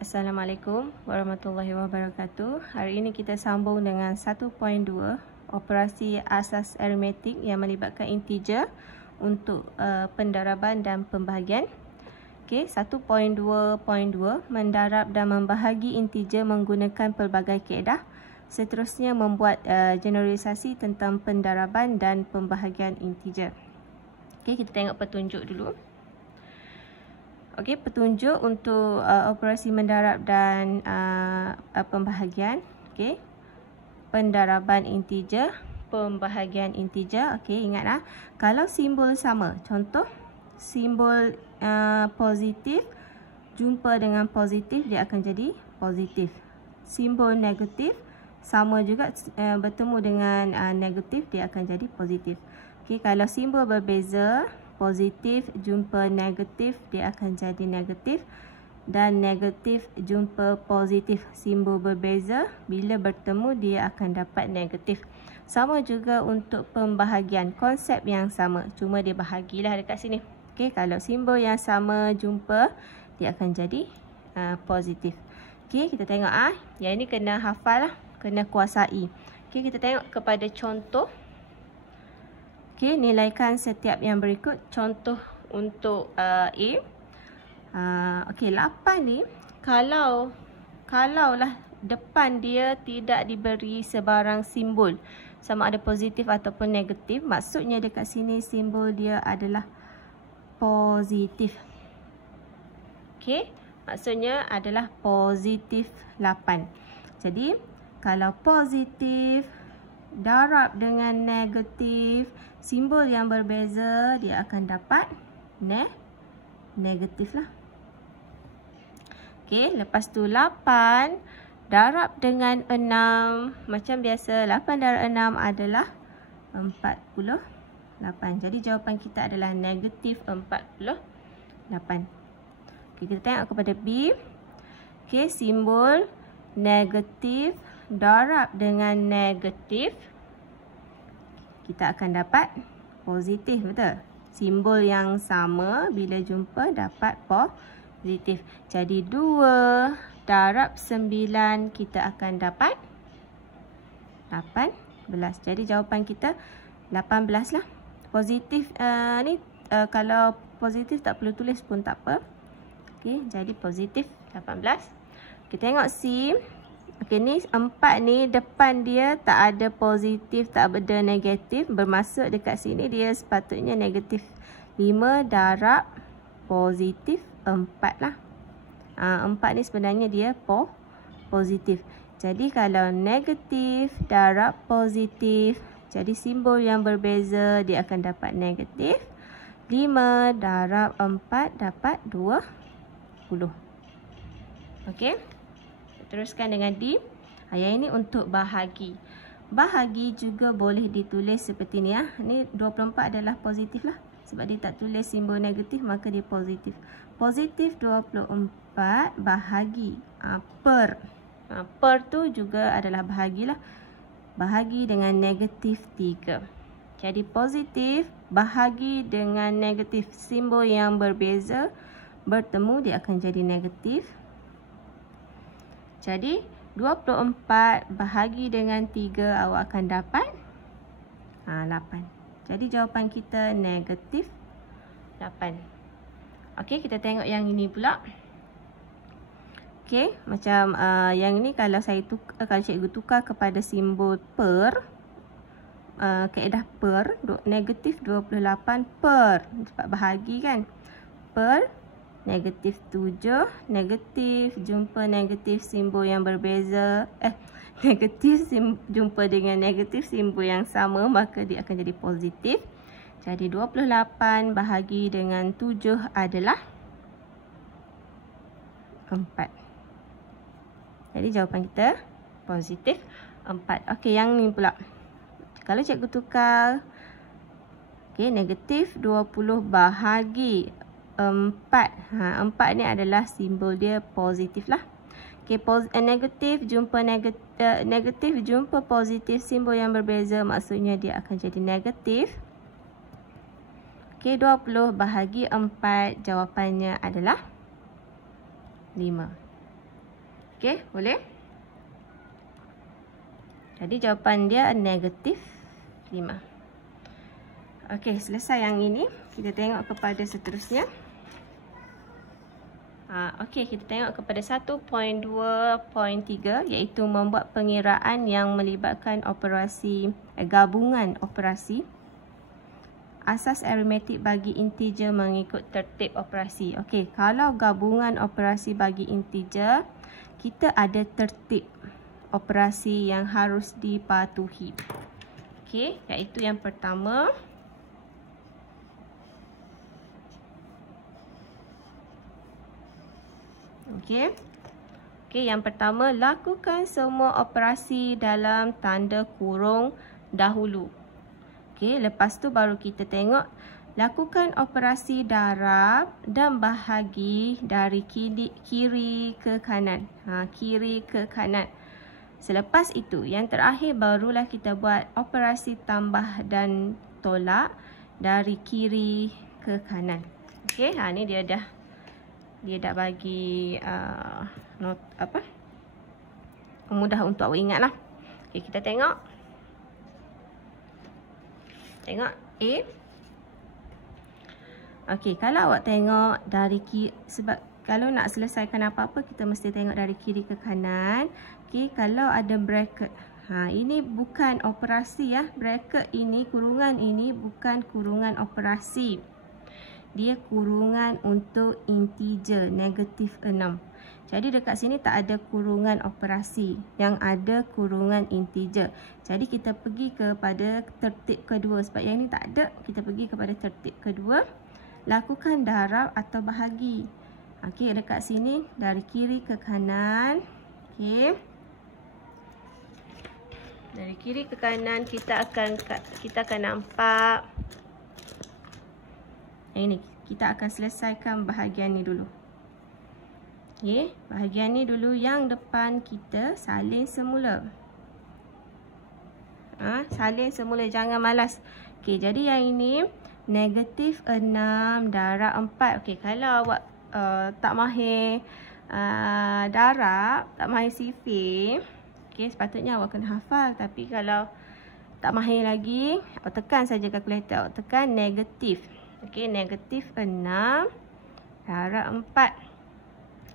Assalamualaikum warahmatullahi wabarakatuh. Hari ini kita sambung dengan 1.2 operasi asas aritmetik yang melibatkan integer untuk pendaraban dan pembahagian. Okey, 1.2.2 mendarab dan membahagi integer menggunakan pelbagai kaedah. Seterusnya membuat generalisasi tentang pendaraban dan pembahagian integer. Okey, kita tengok petunjuk dulu. Okey, petunjuk untuk operasi mendarab dan pembahagian. Okey, pendaraban integer, pembahagian integer. Okey, ingatlah kalau simbol sama, contoh simbol positif jumpa dengan positif, dia akan jadi positif. Simbol negatif sama juga bertemu dengan negatif, dia akan jadi positif. Okey, kalau simbol berbeza, positif jumpa negatif, dia akan jadi negatif, dan negatif jumpa positif, simbol berbeza, bila bertemu dia akan dapat negatif. Sama juga untuk pembahagian, konsep yang sama, cuma dia bahagilah dekat sini. Okey, kalau simbol yang sama jumpa, dia akan jadi positif. Okey, kita tengok yang ini kena hafal lah, kena kuasai. Okey, kita tengok kepada contoh. Okey, nilaikan setiap yang berikut. Contoh untuk A. Okey, 8 ni kalau lah depan dia tidak diberi sebarang simbol, sama ada positif ataupun negatif, maksudnya dekat sini simbol dia adalah positif. Okey, maksudnya adalah positif 8. Jadi kalau positif darab dengan negatif, simbol yang berbeza, dia akan dapat negatif lah. Okey, lepas tu 8 darab dengan 6, macam biasa 8 darab 6 adalah 48. Jadi jawapan kita adalah negatif 48. Okey, kita tengok kepada B. Okey, simbol negatif darab dengan negatif, kita akan dapat positif, betul? Simbol yang sama bila jumpa dapat positif. Jadi 2 darab 9, kita akan dapat 18. Jadi jawapan kita 18 lah. Positif ni kalau positif tak perlu tulis pun tak apa. Okey, jadi positif 18. Kita tengok C. Okey, ni 4 ni depan dia tak ada positif, tak ada negatif. Bermaksud dekat sini dia sepatutnya negatif 5 darab positif 4 lah. 4 ni sebenarnya dia positif. Jadi kalau negatif darab positif, jadi simbol yang berbeza, dia akan dapat negatif. 5 darab 4 dapat 20. Okey. Teruskan dengan D. Yang ini untuk bahagi. Bahagi juga boleh ditulis seperti ni. Ni 24 adalah positif lah. Sebab dia tak tulis simbol negatif, maka dia positif. Positif 24 bahagi per. Per tu juga adalah bahagilah. Bahagi dengan negatif 3. Jadi positif bahagi dengan negatif, simbol yang berbeza bertemu, dia akan jadi negatif. Jadi 24 bahagi dengan 3, awak akan dapat 8. Jadi jawapan kita negatif 8. Okey, kita tengok yang ini pula. Okey, macam yang ini kalau kalau cikgu tukar kepada simbol per, kaedah per, negatif 28 per, sebab bahagi kan, per negatif 7, negatif jumpa negatif, simbol yang berbeza, negatif jumpa dengan negatif, simbol yang sama, maka dia akan jadi positif. Jadi 28 bahagi dengan 7 adalah 4. Jadi jawapan kita positif 4. Okey, yang ni pula. Kalau cikgu tukar, okey, negatif 20 bahagi 4. 4 ni adalah simbol dia positif lah. Okey, negatif jumpa negatif jumpa positif, simbol yang berbeza, maksudnya dia akan jadi negatif. Okey, 20 bahagi 4, jawapannya adalah 5. Okey, boleh? Jadi jawapan dia negatif 5. Okey, selesai yang ini. Kita tengok kepada seterusnya. Okey, kita tengok kepada 1.2.3 iaitu membuat pengiraan yang melibatkan operasi gabungan operasi. Asas aritmetik bagi integer mengikut tertib operasi. Okey, kalau gabungan operasi bagi integer, kita ada tertib operasi yang harus dipatuhi. Okey, iaitu yang pertama. Okey. Okey, yang pertama, lakukan semua operasi dalam tanda kurung dahulu. Okey, lepas tu baru kita tengok lakukan operasi darab dan bahagi dari kiri ke kanan. Kiri ke kanan. Selepas itu, yang terakhir barulah kita buat operasi tambah dan tolak dari kiri ke kanan. Okey, ni dia dah bagi mudah untuk awak ingat lah. Okey, kita tengok. Tengok A. Okey, kalau awak tengok dari kiri, sebab kalau nak selesaikan apa-apa kita mesti tengok dari kiri ke kanan. Okey, kalau ada bracket. Ini bukan operasi ya. Bracket ini, kurungan ini bukan kurungan operasi. Dia kurungan untuk integer, negatif 6. Jadi dekat sini tak ada kurungan operasi. Yang ada kurungan integer. Jadi kita pergi kepada tertib kedua. Sebab yang ni tak ada, kita pergi kepada tertib kedua. Lakukan darab atau bahagi. Okey, dekat sini dari kiri ke kanan. Okey. Dari kiri ke kanan kita akan nampak ini. Kita akan selesaikan bahagian ni dulu. Okey, bahagian ni dulu, yang depan kita salin semula. Salin semula, jangan malas. Okey, jadi yang ini negatif 6 darab 4. Okey, kalau awak tak mahir darab, tak mahir sifir, okey, sepatutnya awak kena hafal. Tapi kalau tak mahir lagi, awak tekan saja kalkulator. Awak tekan negatif. Okey, negatif 6 darab 4.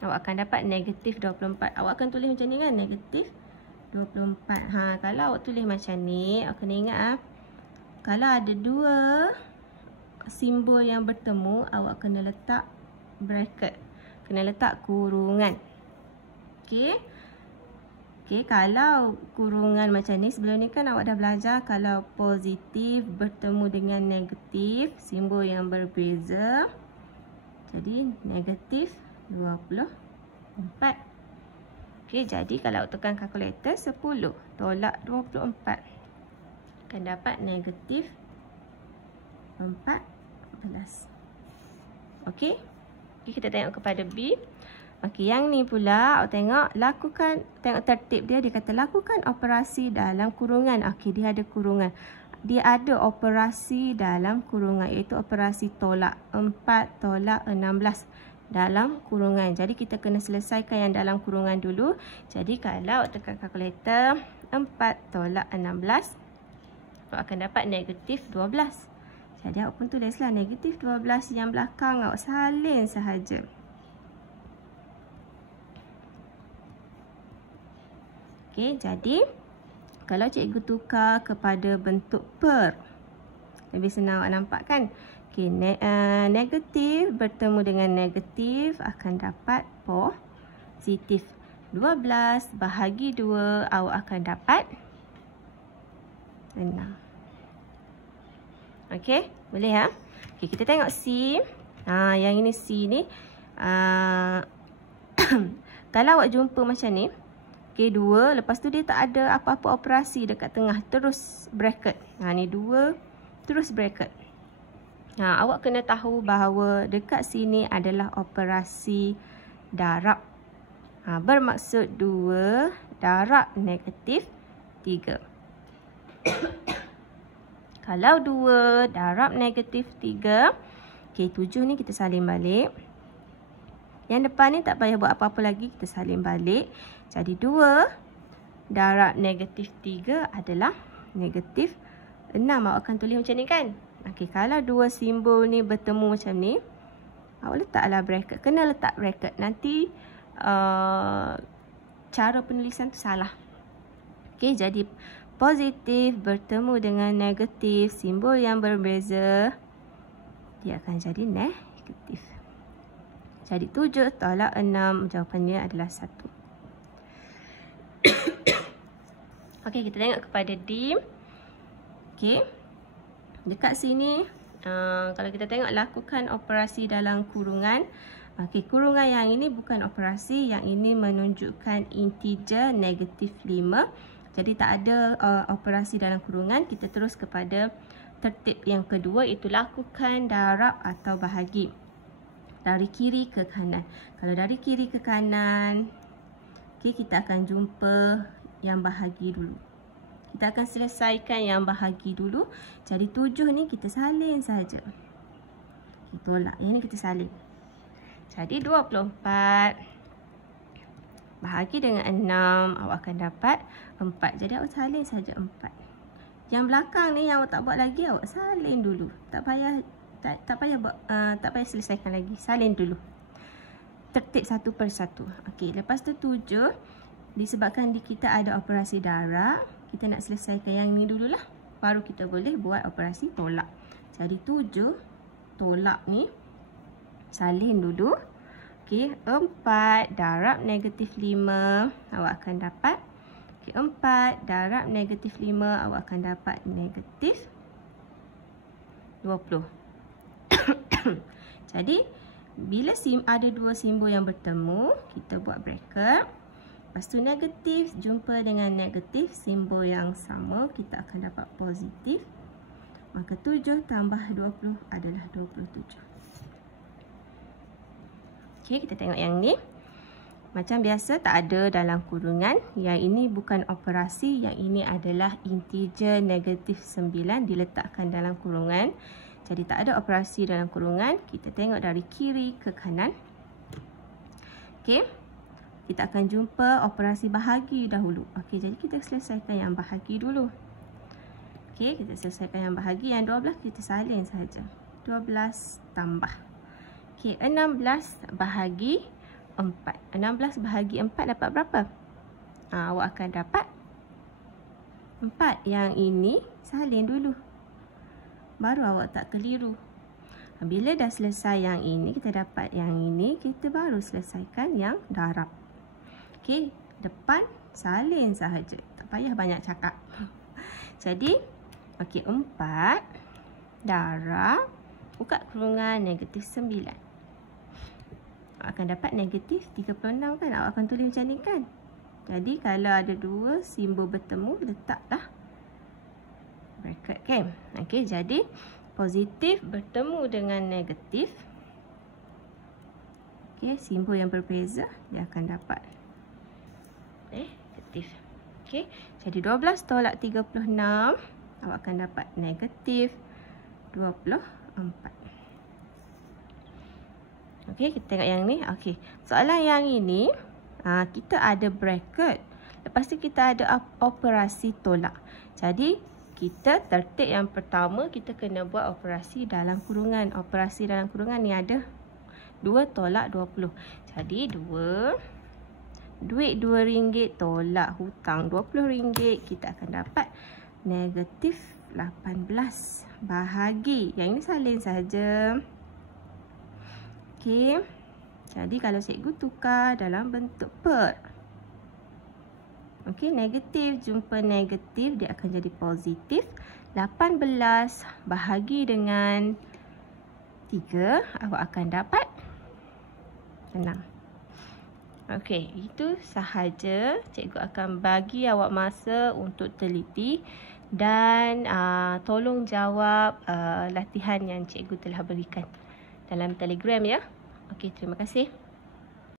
Awak akan dapat negatif 24. Awak akan tulis macam ni kan? Negatif 24. Kalau awak tulis macam ni, awak kena ingat kalau ada dua simbol yang bertemu, awak kena letak bracket. Kena letak kurungan. Okey. Okey, kalau kurungan macam ni, sebelum ni kan awak dah belajar kalau positif bertemu dengan negatif, simbol yang berbeza. Jadi negatif 24. Okey, jadi kalau awak tekan kalkulator 10 tolak 24 akan dapat negatif 14. Okey. Okey, kita tengok kepada B. Okey, yang ni pula awak tengok, tengok tertib dia. Dia kata lakukan operasi dalam kurungan. Okey, dia ada kurungan. Dia ada operasi dalam kurungan, iaitu operasi tolak. 4 tolak 16 dalam kurungan. Jadi kita kena selesaikan yang dalam kurungan dulu. Jadi kalau awak tekan kalkulator 4 tolak 16, awak akan dapat negatif 12. Jadi awak pun tulislah negatif 12, yang belakang awak salin sahaja. Okey, jadi kalau cikgu tukar kepada bentuk per, lebih senang awak nampak kan? Okey, negatif bertemu dengan negatif akan dapat positif. 12 bahagi 2, awak akan dapat 6. Okey, boleh ya? Okey, kita tengok C. Yang ini C ni. Kalau awak jumpa macam ni, okey, 2, lepas tu dia tak ada apa-apa operasi dekat tengah, terus bracket. Ni 2, terus bracket. Awak kena tahu bahawa dekat sini adalah operasi darab. Bermaksud 2 darab negatif 3. Kalau 2 darab negatif 3, okey, 7 ni kita salin balik. Yang depan ni tak payah buat apa-apa lagi, kita salin balik. Jadi 2 darab negatif 3 adalah negatif 6. Awak akan tulis macam ni kan? Okey, kalau dua simbol ni bertemu macam ni, awak letaklah bracket. Kena letak bracket. Nanti cara penulisan tu salah. Okey, jadi positif bertemu dengan negatif, simbol yang berbeza, dia akan jadi negatif. Jadi 7 tolak 6, jawapannya adalah 1. Okey, kita tengok kepada D. Okey, dekat sini kalau kita tengok lakukan operasi dalam kurungan. Okey, kurungan yang ini bukan operasi, yang ini menunjukkan integer negatif 5. Jadi tak ada operasi dalam kurungan. Kita terus kepada tertib yang kedua, iaitu lakukan darab atau bahagi dari kiri ke kanan. Kalau dari kiri ke kanan, okay, kita akan jumpa yang bahagi dulu. Kita akan selesaikan yang bahagi dulu. Jadi 7 ni kita salin saja. Kita tolak. Yang ni kita salin. Jadi 24 bahagi dengan 6, awak akan dapat 4. Jadi awak salin saja 4. Yang belakang ni yang awak tak buat lagi, awak salin dulu. Tak payah selesaikan lagi. Salin dulu. Tertib satu persatu. Okey, lepas tu 7, disebabkan di kita ada operasi darab, kita nak selesaikan yang ni dululah. Baru kita boleh buat operasi tolak. Jadi 7 tolak ni salin dulu. Okey, 4 darab negatif 5, awak akan dapat. Okey, 4 darab negatif 5, awak akan dapat negatif 20. Jadi, bila ada dua simbol yang bertemu, kita buat bracket. Lepas tu negatif jumpa dengan negatif, simbol yang sama, kita akan dapat positif. Maka 7 tambah 20 adalah 27. Okey, kita tengok yang ni. Macam biasa tak ada dalam kurungan. Yang ini bukan operasi, yang ini adalah integer negatif 9 diletakkan dalam kurungan. Jadi tak ada operasi dalam kurungan. Kita tengok dari kiri ke kanan. Okey, kita akan jumpa operasi bahagi dahulu. Okey, jadi kita selesaikan yang bahagi dulu. Okey, kita selesaikan yang bahagi. Yang 12 kita salin saja. 12 tambah. Okey, 16 bahagi 4. 16 bahagi 4 dapat berapa? Awak akan dapat 4. Yang ini salin dulu. Baru awak tak keliru. Bila dah selesai yang ini, kita dapat yang ini, kita baru selesaikan yang darab. Okey, depan salin sahaja. Tak payah banyak cakap. Jadi, okey, 4 darab, buka kurungan negatif 9. Akan dapat negatif 36 kan? Awak akan tulis macam ni kan? Jadi kalau ada dua simbol bertemu, letaklah bracket kan? Okey, jadi positif bertemu dengan negatif. Okey, simbol yang berbeza, dia akan dapat negatif. Okey, jadi 12 tolak 36, awak akan dapat negatif 24. Okey, kita tengok yang ni. Okey, soalan yang ini, kita ada bracket. Lepas tu kita ada operasi tolak. Jadi, kita tertib yang pertama, kita kena buat operasi dalam kurungan. Operasi dalam kurungan ni ada 2 tolak 20. Jadi, duit RM2 tolak hutang RM20, kita akan dapat negatif 18 bahagi. Yang ini salin saja. Okey, jadi kalau cikgu tukar dalam bentuk per. Okey, negatif jumpa negatif, dia akan jadi positif. 18 bahagi dengan 3, awak akan dapat 6. Okey, itu sahaja. Cikgu akan bagi awak masa untuk teliti dan tolong jawab latihan yang cikgu telah berikan dalam Telegram ya. Okey, terima kasih.